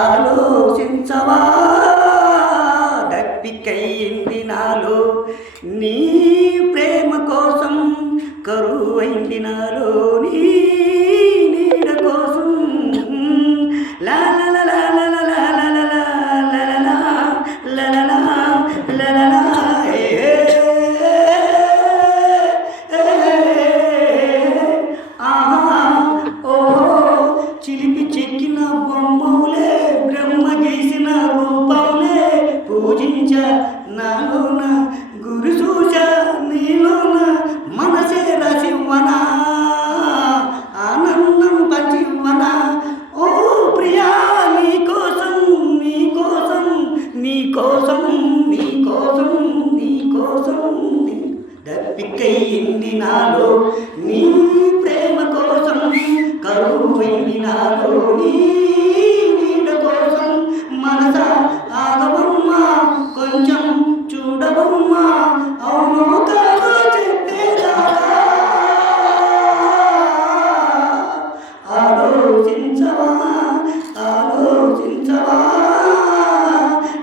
ఆలోచించవా దప్పికయ్యింది నాలో నీ ప్రేమ కోసం కరువైంది నాలో నీ నీడ కోసం లా లా లా లా లా లా లా లా లా లా లా లా లా చిలిపి చెక్కిన బొమ్మలే బ్రహ్మ గీసిన రూపంలే పూజించ నాలోన గురు సూచ నీలోన మనసే రసివ్వనా ఆనందం పంచివ్వనా ఓ ప్రియా నీకోసం నీకోసం నీకోసం నీకోసం నీకోసం దప్పికయ్యింది నాలో నీ ప్రేమ కోసం కరువైంది నాలో నీ నీడ కోసం మనస ఆగవమ్మా కొంచెం చూడవమ్మా అవునో కాదో చెప్పేదా ఆలోచించవా ఆలోచించవా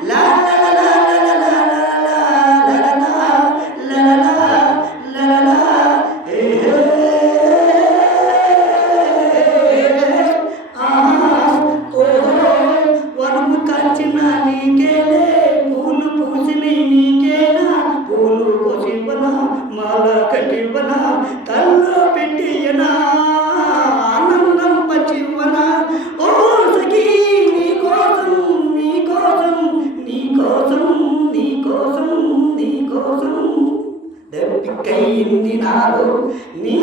లా లా లా లా లా లా లా లా లా వనము కాచిన నీకేలే పూలు పూసిని నీకేనా పూలు కోసివనా మాల కట్టివనా తల్లో పెట్టియనా ఆనందం పచ్చివనా ఓ సఖీ నీకోసం నీకోసం నీకోసం నీకోసం నీకోసం దప్పికయ్యింది నాలో నీ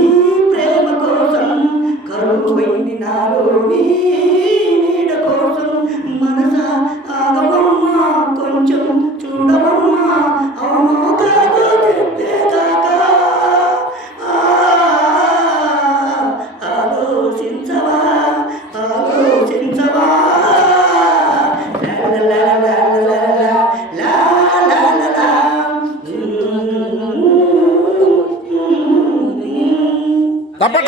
ప్రేమ కోసం కరువైంది నాలో నీ నీడ కోసం మనస ఆగవమ్మా కొంచెం చూడవమ్మా అవునో కాదో చెప్పేదాకా ఆలోచించవా ఆలోచించవా తప్పకుండా